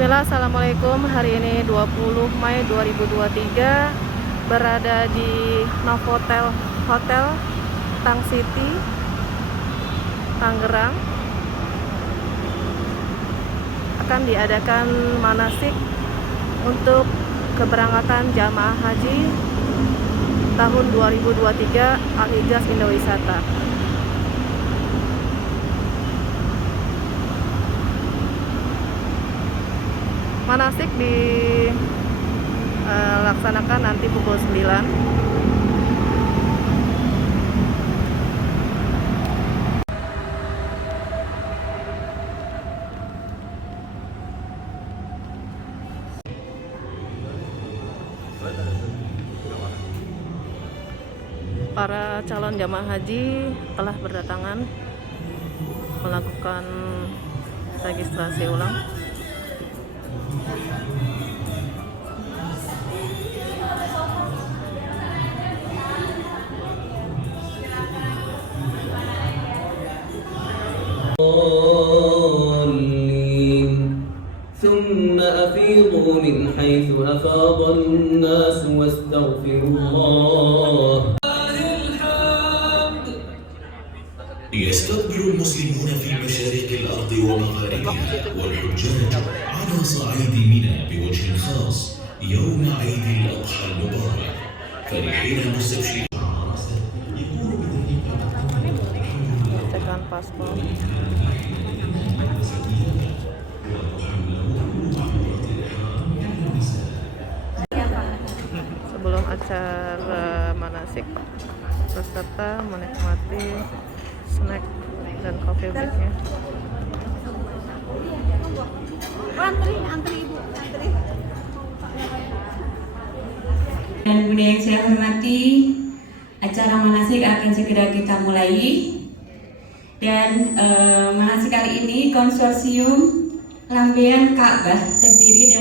Bismillah, Assalamualaikum. Hari ini 20 Mei 2023, berada di Novotel Hotel Tang City, Tangerang. Akan diadakan manasik untuk keberangkatan jamaah haji tahun 2023 Al-Hijaz Indowisata. Manasik dilaksanakan nanti pukul 9. Para calon jamaah haji telah berdatangan melakukan registrasi ulang. ثم أفيضوا من حيث أفاض الناس واستغفروا الله. يستقبل المسلمون في مشارق الأرض ومغاربها والحجاج على صعيد منى بوجه خاص يوم عيد الأضحى المبارك، فرحين مستبشرين. Tekan paspor. Sebelum acara manasik, peserta menikmati snack dan coffee breaknya. Antri ibu, antri. Dan Bunda yang saya hormati, acara manasik akan segera kita mulai. Dan manasik kali ini konsorsium Lambean Ka'bah terdiri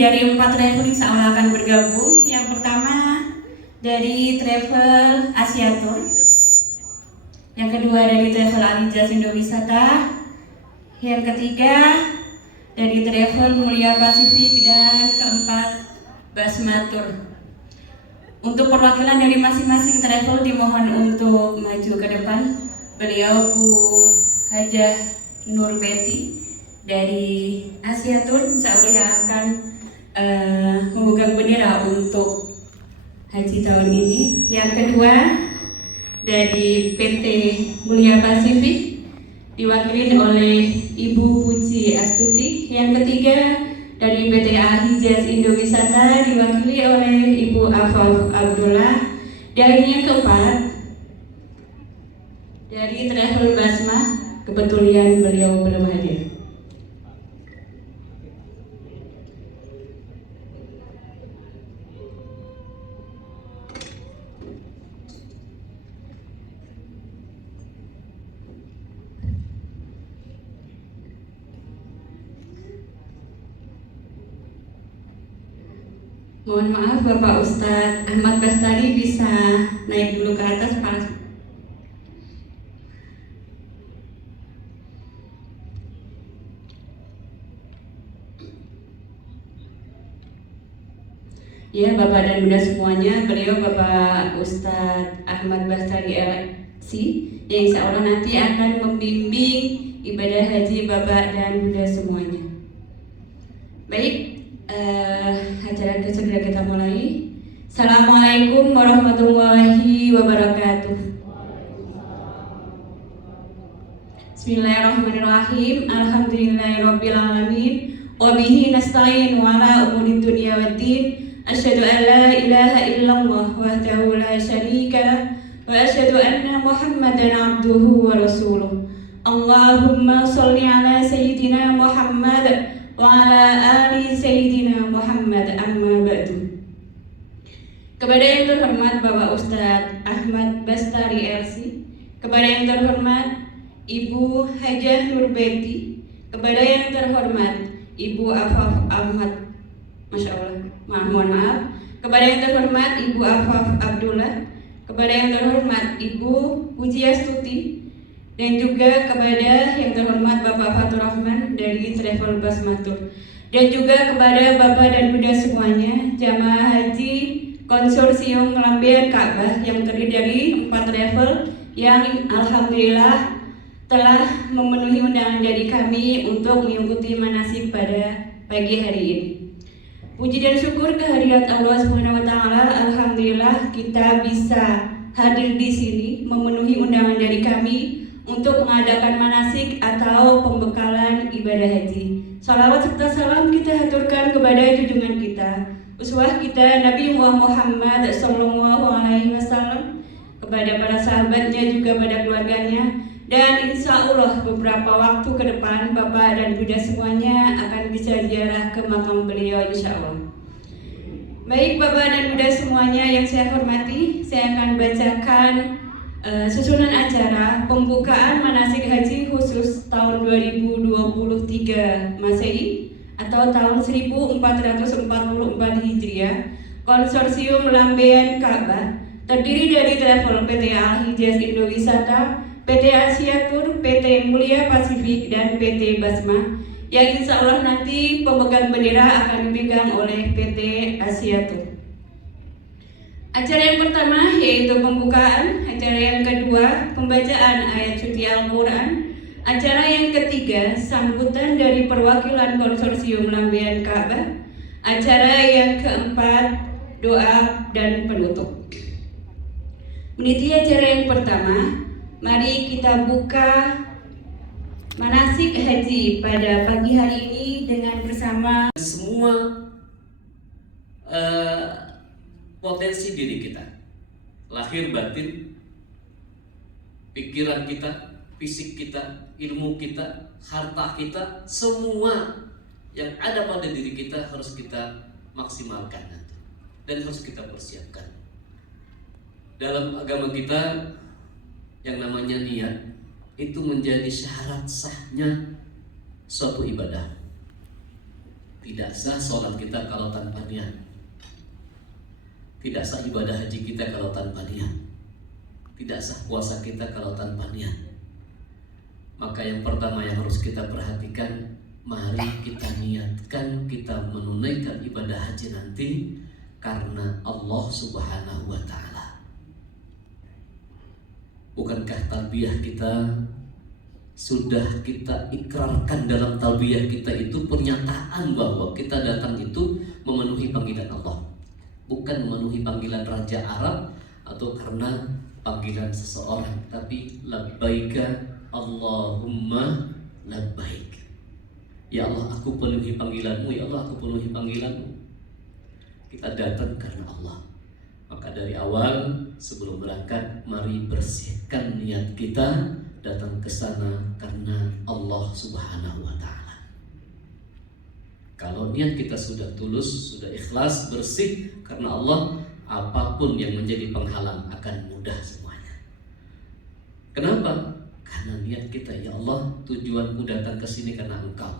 dari 4 travel insya Allah akan bergabung. Yang pertama dari travel Asia Tour, yang kedua dari travel Al-Hijaz Indowisata, yang ketiga dari travel Mulia Pasifik, dan keempat Basma Tour. Untuk perwakilan dari masing-masing travel dimohon untuk maju ke depan. Beliau Bu Hajah Nur Beti dari Asia Tour, insya Allah yang akan memegang bendera untuk haji tahun ini. Yang kedua dari PT Mulia Pasifik diwakili oleh Ibu Puji Astuti. Yang ketiga dari PT Al-Hijaz Indowisata diwakili oleh Ibu Afaf Abdullah. Dan yang keempat dari Travel Basma, kebetulan beliau belum hadir. Mohon maaf Bapak Ustadz Ahmad Bastari bisa naik dulu ke atas Pak. Ya, Bapak dan Bunda semuanya, beliau Bapak Ustadz Ahmad Bastari LC yang insya Allah nanti akan membimbing ibadah haji Bapak dan Bunda semuanya. Baik, acara segera kita mulai. Assalamualaikum warahmatullahi wabarakatuh. Bismillahirrahmanirrahim. Alhamdulillahirabbil alamin. Wa bihi nasta'in wa ala umuri dunya waddin. Asyhadu an la ilaha illallah wahdahu la syarika lah wa asyhadu anna Muhammadan abduhu wa rasuluh. Allahumma sholli ala sayyidina Muhammad wa ala ali sayyidina Muhammad, amma ba'du. Kepada yang terhormat Bapak Ustadz Ahmad Bastari LC, kepada yang terhormat Ibu Hajah Nur Beti, kepada yang terhormat Ibu Afaf Ahmad, Masya Allah, mohon maaf, kepada yang terhormat Ibu Afaf Abdullah, kepada yang terhormat Ibu Puji Astuti, dan juga kepada yang terhormat Bapak Fatur Rahman dari Travel Basmatur, dan juga kepada Bapak dan Bunda semuanya, jamaah haji konsorsium Lambean Ka'bah yang terdiri dari 4 travel yang alhamdulillah telah memenuhi undangan dari kami untuk mengikuti manasik pada pagi hari ini. Puji dan syukur kehadirat Allah Subhanahu wa taala, alhamdulillah kita bisa hadir di sini memenuhi undangan dari kami untuk mengadakan manasik atau pembekalan ibadah haji. Salawat serta salam kita haturkan kepada junjungan kita, uswah kita Nabi Muhammad SAW, kepada para sahabatnya juga pada keluarganya, dan insya Allah beberapa waktu ke depan Bapak dan Bunda semuanya akan bisa ziarah ke makam beliau insya Allah. Baik Bapak dan Bunda semuanya yang saya hormati, saya akan bacakan susunan acara pembukaan manasik haji khusus tahun 2023 Masehi atau tahun 1444 Hijriah Konsorsium Lambean Ka'bah, terdiri dari travel PT Al-Hijaz Indowisata, PT Asiatur, PT Mulia Pasifik, dan PT Basma, yang insya Allah nanti pemegang bendera akan dipegang oleh PT Asiatur. Acara yang pertama yaitu pembukaan, acara yang kedua pembacaan ayat suci Al-Quran, acara yang ketiga sambutan dari perwakilan konsorsium Lambean Ka'bah, acara yang keempat doa dan penutup. Meniti acara yang pertama, mari kita buka manasik haji pada pagi hari ini dengan bersama semua potensi diri kita, lahir batin, pikiran kita, fisik kita, ilmu kita, harta kita, semua yang ada pada diri kita harus kita maksimalkan nanti, dan harus kita persiapkan. Dalam agama kita yang namanya niat itu menjadi syarat sahnya suatu ibadah. Tidak sah sholat kita kalau tanpa niat. Tidak sah ibadah haji kita kalau tanpa niat. Tidak sah puasa kita kalau tanpa niat. Maka yang pertama yang harus kita perhatikan, mari kita niatkan kita menunaikan ibadah haji nanti karena Allah Subhanahu wa taala. Bukankah talbiyah kita sudah kita ikrarkan dalam talbiyah kita itu pernyataan bahwa kita datang itu memenuhi panggilan Allah, bukan memenuhi panggilan Raja Arab atau karena panggilan seseorang, tapi labbaika Allahumma labbaik. Ya Allah, aku penuhi panggilanmu, ya Allah, aku penuhi panggilanmu. Kita datang karena Allah. Maka dari awal sebelum berangkat, mari bersihkan niat kita datang ke sana karena Allah Subhanahu wa taala. Kalau niat kita sudah tulus, sudah ikhlas, bersih karena Allah, apapun yang menjadi penghalang akan mudah semuanya. Kenapa? Karena niat kita, ya Allah, tujuanku datang ke sini karena Engkau.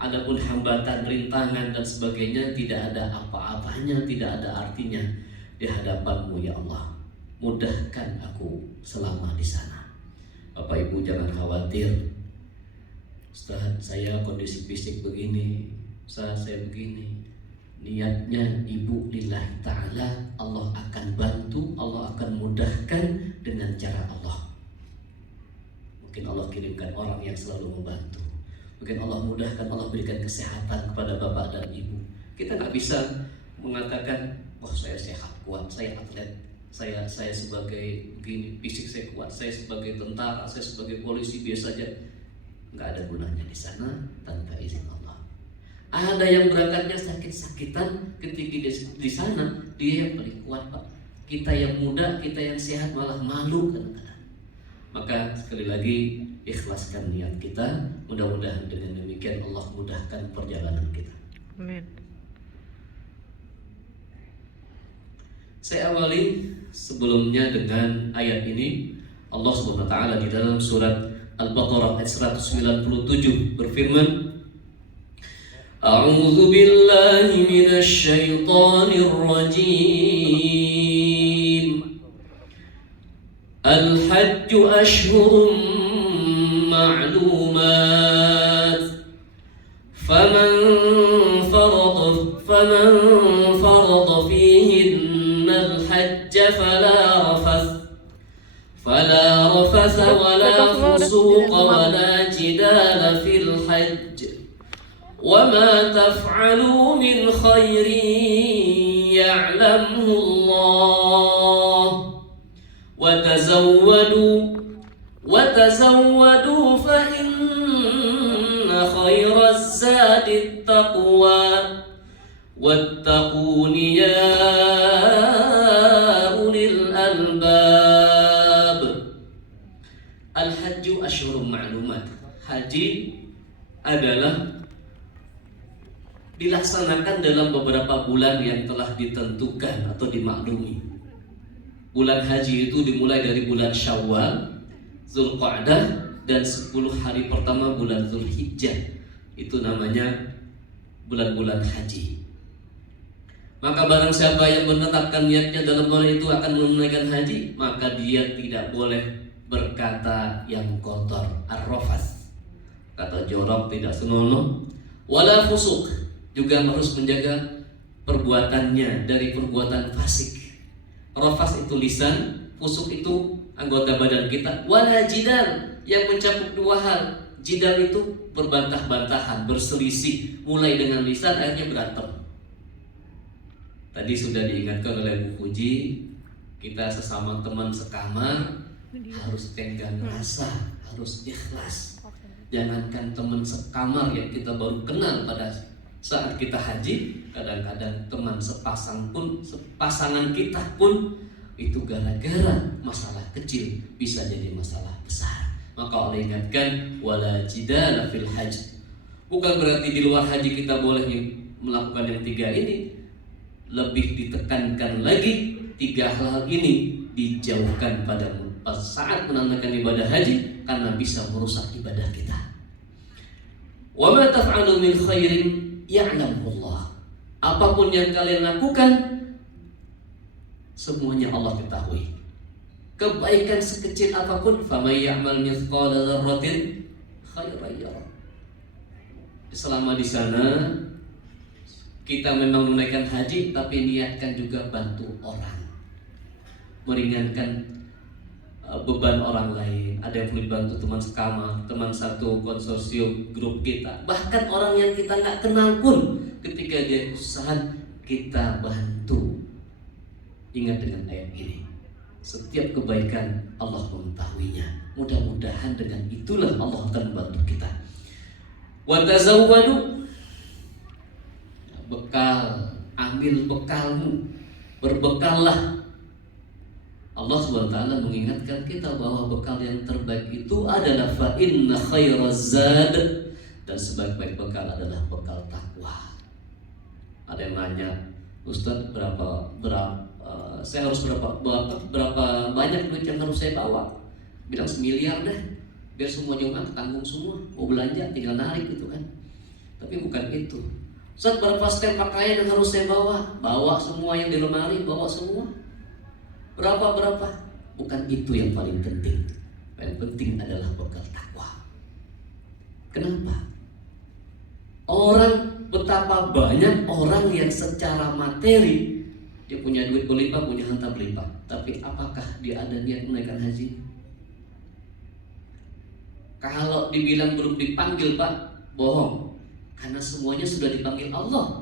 Adapun hambatan, rintangan dan sebagainya tidak ada apa-apanya, tidak ada artinya di hadapan-Mu ya Allah. Mudahkan aku selama di sana. Bapak Ibu jangan khawatir. Ustaz, saya kondisi fisik begini, Ustaz, saya begini. Niatnya Ibu lillahi ta'ala, Allah akan bantu, Allah akan mudahkan dengan cara Allah. Mungkin Allah kirimkan orang yang selalu membantu. Mungkin Allah mudahkan, Allah berikan kesehatan kepada Bapak dan Ibu. Kita nggak bisa mengatakan, wah saya sehat, kuat, saya atlet, saya sebagai begini, fisik saya kuat, saya sebagai tentara, saya sebagai polisi biasa saja. Nggak ada gunanya di sana tanpa izin Allah. Ada yang berangkatnya sakit-sakitan, ketika di sana dia yang paling kuat, Pak. Kita yang muda, kita yang sehat malah malu kadang-kadang. Maka sekali lagi ikhlaskan niat kita. Mudah-mudahan dengan demikian Allah mudahkan perjalanan kita. Amin. Saya awali sebelumnya dengan ayat ini. Allah Subhanahu wa taala di dalam surat Al-Baqarah ayat 197 berfirman, A'udzu billahi minasy syaithanir rajim. Al-hajju ashhurun ولا جدال في الحج وما تفعلوا من خير يعلمه الله وتزودوا فإن خير الزاد التقوى واتقون يا أولي الألباب. Al-Hajju Asyhurun Ma'lumat. Haji adalah dilaksanakan dalam beberapa bulan yang telah ditentukan atau dimaklumi. Bulan haji itu dimulai dari bulan Syawal, Zulqa'dah, dan 10 hari pertama bulan Zulhijjah. Itu namanya bulan-bulan haji. Maka barang siapa yang menetapkan niatnya dalam bulan itu akan menunaikan haji, maka dia tidak boleh berkata yang kotor, ar-rafath, kata jorok, tidak senonoh, wala fusuk, juga harus menjaga perbuatannya dari perbuatan fasik. Rafath itu lisan, fusuk itu anggota badan kita, wala jidal yang mencakup 2 hal. Jidal itu berbantah-bantahan, berselisih, mulai dengan lisan akhirnya berantem. Tadi sudah diingatkan oleh Bu Fuji, kita sesama teman sekamar harus tenggang rasa, harus ikhlas. Jangankan teman sekamar yang kita baru kenal pada saat kita haji, kadang-kadang teman sepasangan kita pun itu gara-gara masalah kecil bisa jadi masalah besar. Maka Allah ingatkan wala jidala fil hajj. Bukan berarti di luar haji kita boleh melakukan yang 3 ini. Lebih ditekankan lagi 3 hal ini dijauhkan padamu pas saat menunaikan ibadah haji, karena bisa merusak ibadah kita. Wa ma taf'alu min khairin ya'lamuhu Allah. Apapun yang kalian lakukan semuanya Allah ketahui. Kebaikan sekecil apapun, faman ya'mal mithqala dzarratin khairan yarah. Selama di sana kita memang menunaikan haji, tapi niatkan juga bantu orang, meringankan beban orang lain. Ada yang perlu dibantu teman sekamar, teman satu konsorsium grup kita, bahkan orang yang kita nggak kenal pun, ketika dia kesusahan kita bantu. Ingat dengan ayat ini, setiap kebaikan Allah mengetahuinya. Mudah-mudahan dengan itulah Allah akan membantu kita. Wa tazawwadu, bekal, ambil bekalmu, berbekallah. Allah SWT mengingatkan kita bahwa bekal yang terbaik itu adalah fa inna khairaz zad, dan sebaik-baik bekal adalah bekal takwa. Ada yang nanya, Ustaz, saya harus berapa banyak duit yang harus saya bawa? Bilang 1 miliar deh, biar semua jemaah tanggung semua, mau belanja tinggal narik gitu kan. Tapi bukan itu. Ustaz, berapa setel pakaian yang harus saya bawa? Bawa semua yang di lemari, bawa semua. Berapa? Bukan itu yang paling penting. Yang penting adalah bekal takwa. Kenapa? Betapa banyak orang yang secara materi dia punya duit berlimpah, punya harta berlimpah, tapi apakah dia ada niat menunaikan haji? Kalau dibilang belum dipanggil, Pak, bohong. Karena semuanya sudah dipanggil Allah.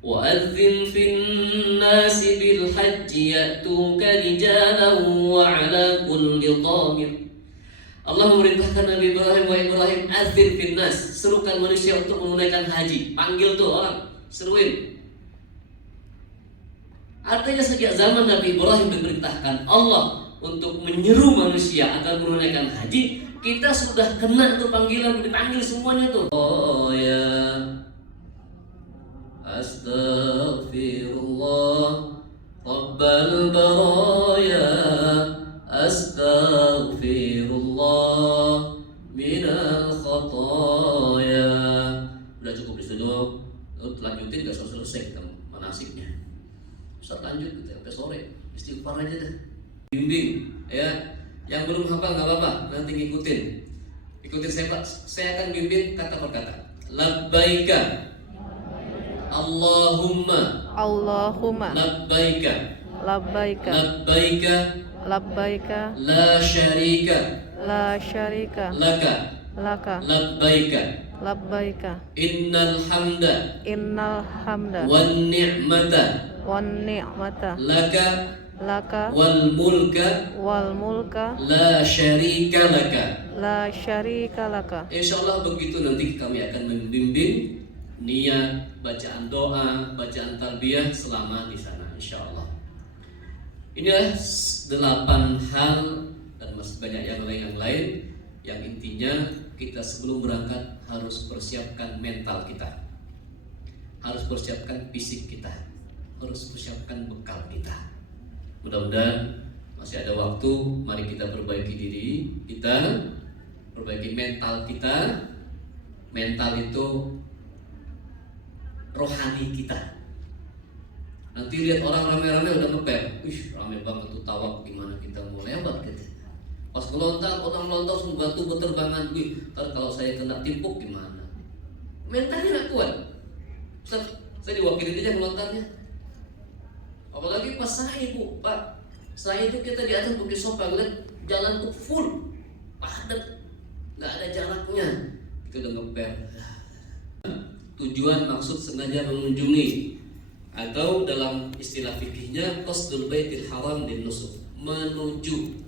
وَأَذِّنْ فِي النَّاسِ بِالْحَجِّ يَأْتُوكَ رِجَالًا وَعَلَى كُلِّ ضَامِرٍ. Allah memerintahkan Nabi Ibrahim, wa Ibrahim, adzin fin nas, serukan manusia untuk menunaikan haji. Panggil tuh orang, seruin. Artinya sejak zaman Nabi Ibrahim diperintahkan Allah untuk menyeru manusia agar menunaikan haji, kita sudah kena tuh panggilan, dipanggil semuanya tuh. Oh ya, astaghfirullah Rabbal baraya, astaghfirullah minal khataya. Udah cukup di situ, lanjutin gak selesai kita manasiknya. Ustaz lanjut gitu sampai sore, istighfar aja deh. Bimbing ya, yang belum hafal nggak apa-apa, nanti ngikutin saya Pak. Saya akan bimbing kata per kata. Labbaika Allahumma labbaika la syarika la syarika laka laka labbaika labbaika innal hamda innal hamda wan ni'mata wan ni'mata laka laka wal mulka wal mulka la syarika laka. la syarika laka. Insyaallah begitu nanti kami akan membimbing niat, bacaan doa, bacaan talbiyah selama di sana insyaallah. Inilah 8 hal dan masih banyak yang lain yang intinya kita sebelum berangkat harus persiapkan mental kita, harus persiapkan fisik kita, harus persiapkan bekal kita. Mudah-mudahan masih ada waktu, mari kita perbaiki diri kita, perbaiki mental kita. Mental itu rohani kita. Nanti lihat orang rame-rame udah ngepel, wih rame banget tuh tawaf, gimana kita mau lewat gitu. Pas melontar, orang melontar semua batu berterbangan, wih ntar kalau saya kena timpuk gimana? Mentalnya nggak kuat. Ustaz, saya diwakilin aja melontarnya. Apalagi pas sa'i bu, pak, sa'i itu kita di atas Bukit Sofa, lihat jalan tuh full, padat, nggak ada jaraknya. Kita udah ngepel. Tujuan maksud sengaja mengunjungi, atau dalam istilah fikihnya qasdul baitil haram din nusuk, menuju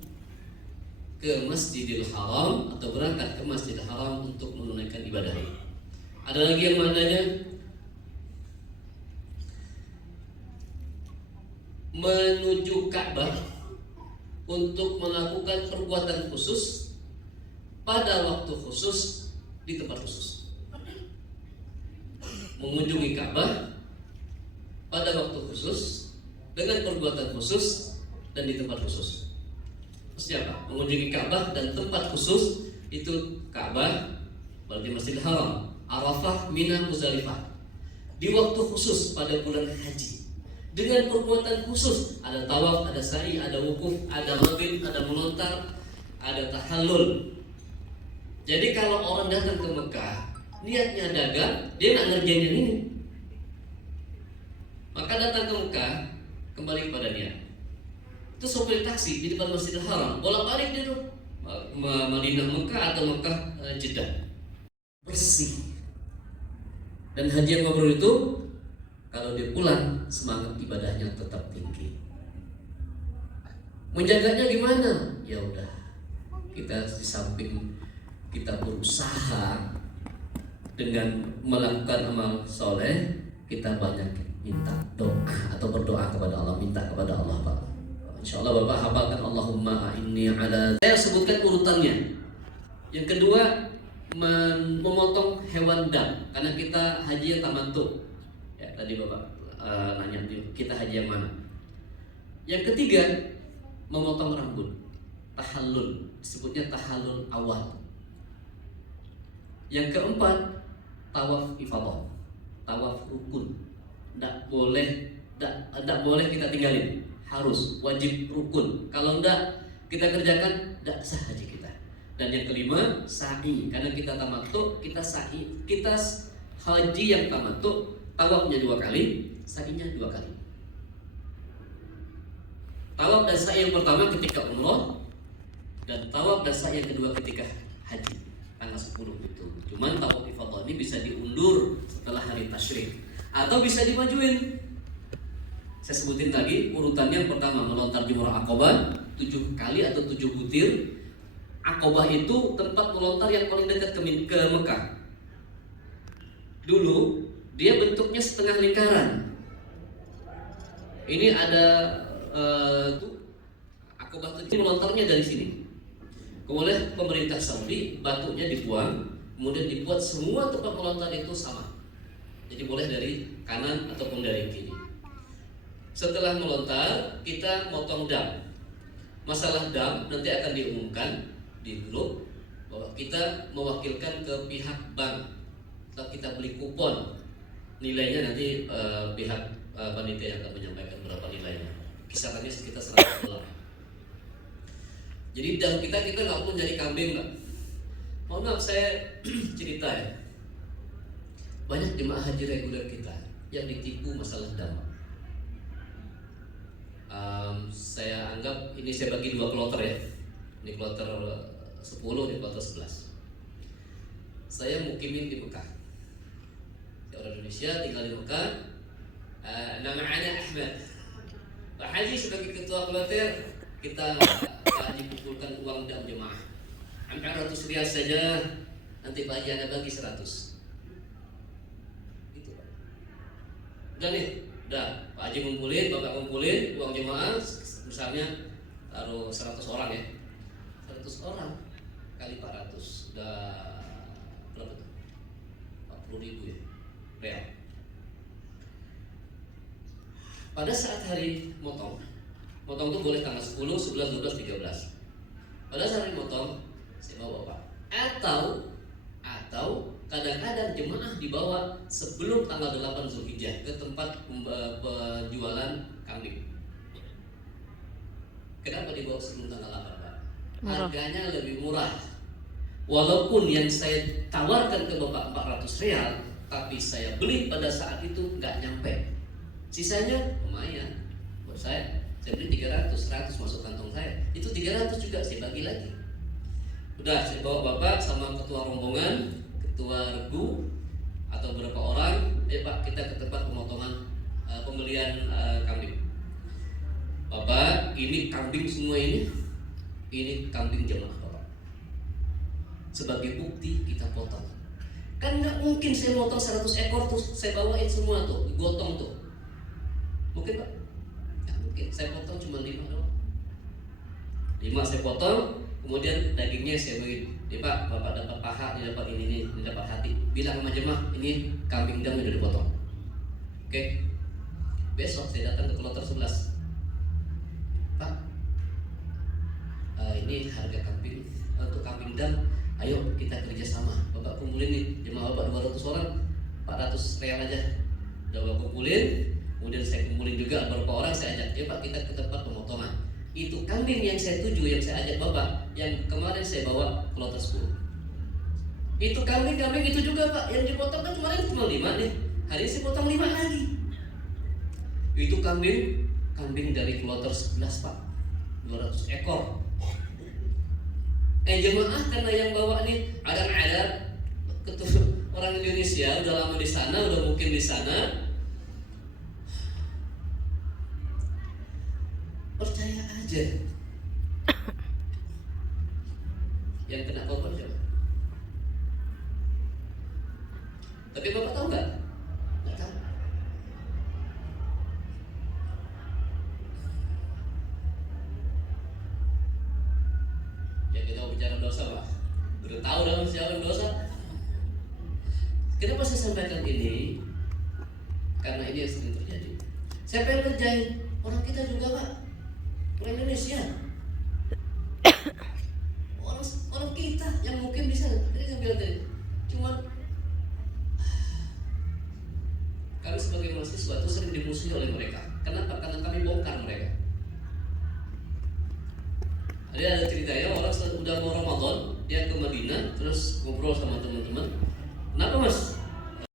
ke Masjidil Haram atau berangkat ke Masjidil Haram untuk menunaikan ibadah. Ada lagi yang maknanya menuju Ka'bah untuk melakukan perbuatan khusus pada waktu khusus di tempat khusus. Mengunjungi Ka'bah pada waktu khusus dengan perbuatan khusus dan di tempat khusus. Maksudnya apa? Mengunjungi Ka'bah dan tempat khusus itu Ka'bah berarti Masjidil Haram, Arafah, Mina, Muzdalifah. Di waktu khusus pada bulan haji dengan perbuatan khusus, ada tawaf, ada sa'i, ada wukuf, ada mabit, ada melontar, ada tahallul. Jadi kalau orang datang ke Mekah niatnya dagang, dia nggak ngerjain yang ini, maka datang ke Mekah kembali kepada niat. Itu sopir taksi di depan Masjidil Haram, bolak-balik dia tuh Madinah Mekah atau Mekah Jeddah, bersih. Dan haji yang mabrur itu kalau dia pulang semangat ibadahnya tetap tinggi. Menjaganya gimana? Ya udah, kita di samping kita berusaha dengan melakukan amal soleh, kita banyak minta doa atau berdoa kepada Allah, minta kepada Allah Pak. Insyaallah Bapak hafalkan Allahumma a'inni ala. Saya sebutkan urutannya. Yang kedua, memotong hewan dam, karena kita haji yang tamattu. Ya, tadi Bapak nanya kita haji yang mana. Yang ketiga, memotong rambut, tahallul, disebutnya tahallul awal. Yang keempat, tawaf ifadah, tawaf rukun. Tidak boleh kita tinggalin, harus wajib rukun. Kalau enggak kita kerjakan, tidak sah haji kita. Dan yang kelima, sa'i, karena kita tamattu, kita sa'i, kita haji yang tamattu, tawafnya 2 kali, sa'inya 2 kali. Tawaf dan sa'i yang pertama ketika umroh, dan tawaf dan sa'i yang kedua ketika haji tanggal 10 itu. Cuman tawaf ifadah ini bisa diundur setelah hari tasyrik atau bisa dimajuin. Saya sebutin tadi urutannya. Yang pertama, melontar jumrah Aqabah 7 kali atau 7 butir. Aqabah itu tempat melontar yang paling dekat ke Mekah. Dulu dia bentuknya setengah lingkaran. Ini ada Aqabah itu melontarnya dari sini. Kemudian pemerintah Saudi batunya dibuang, kemudian dibuat semua tempat melontar itu sama. Jadi boleh dari kanan ataupun dari kiri. Setelah melontar, kita motong dam. Masalah dam nanti akan diumumkan di grup bahwa kita mewakilkan ke pihak bank atau kita beli kupon. Nilainya nanti pihak panitia yang akan menyampaikan berapa nilainya. Kisarannya sekitar $100. Jadi dam kita nggak perlu nyari kambing nggak. Mohon maaf saya cerita ya. Banyak jemaah haji reguler kita yang ditipu masalah dam. Saya anggap ini saya bagi 2 kloter ya. Ini kloter 10 di kloter 11. Saya mukimin di Mekah. Saya orang Indonesia tinggal di Mekah. Nama ana Ahmad. Pak Haji sebagai ketua kloter, kita Pak Haji kumpulkan uang dan jemaah 400 riyal saja. Nanti Pak Haji Anda bagi 100. Itu Pak. Udah nih, udah Pak Haji ngumpulin, Bapak ngumpulin uang jemaah, misalnya taruh 100 orang ya, 100 orang kali 400 udah berapa tuh? 40.000 ya real. Pada saat hari motong tuh boleh tanggal 10, 11, 12, 13. Pada saat hari motong saya bawa Bapak. Atau kadang-kadang jemaah dibawa sebelum tanggal 8 Zulhijjah ke tempat penjualan kambing. Kenapa dibawa sebelum tanggal 8 Pak? Harganya lebih murah. Walaupun yang saya tawarkan ke Bapak 400 real, tapi saya beli pada saat itu nggak nyampe. Sisanya lumayan buat saya beli 300, 100 masuk kantong saya. Itu 300 juga saya bagi lagi. Udah saya bawa Bapak sama ketua rombongan, ketua regu atau berapa orang, Pak kita ke tempat pemotongan pembelian kambing. Bapak, ini kambing semua ini kambing jemaah Bapak. Sebagai bukti kita potong. Kan nggak mungkin saya potong 100 ekor tuh saya bawain semua tuh, digotong tuh. Mungkin Pak? Nggak mungkin. Saya potong cuma 5 doang. 5 saya potong, kemudian dagingnya saya bagi. Ya Pak, Bapak dapat paha, dia dapat ini dapat hati. Bilang sama jemaah, ini kambing dam yang udah dipotong. Oke. Besok saya datang ke kloter 11. Pak, ini harga kambing untuk kambing dam. Ayo kita kerjasama. Bapak kumpulin nih jemaah Bapak 200 orang, 400 real aja. Udah Bapak kumpulin. Kemudian saya kumpulin juga beberapa orang, saya ajak, ya Pak kita ke tempat pemotongan. Itu kambing yang saya tuju, yang saya ajak Bapak, yang kemarin saya bawa kloter 10. Itu kambing itu juga Pak, yang dipotong kan kemarin cuma 5 nih. Hari ini saya potong 5 lagi. Itu kambing dari kloter 11 Pak, 200 ekor. Jemaah karena yang bawa nih ada orang Indonesia, udah lama di sana, udah mungkin di sana. Percaya aja. Yang kena korban siapa? Tapi Bapak tahu nggak? Nggak tahu. Ya kita mau bicara dosa Pak. Udah tahu dong siapa yang dosa. Kenapa saya sampaikan ini? Karena ini yang sering terjadi. Siapa yang ngerjain? Orang kita juga Pak. Orang Indonesia, orang kita yang mungkin bisa. Tadi saya bilang tadi, cuman kami sebagai mahasiswa itu sering dimusuhi oleh mereka. Kenapa? Karena kami bongkar mereka. Ada ceritanya orang udah mau Ramadan, dia ke Madinah, terus ngobrol sama teman-teman. Kenapa Mas?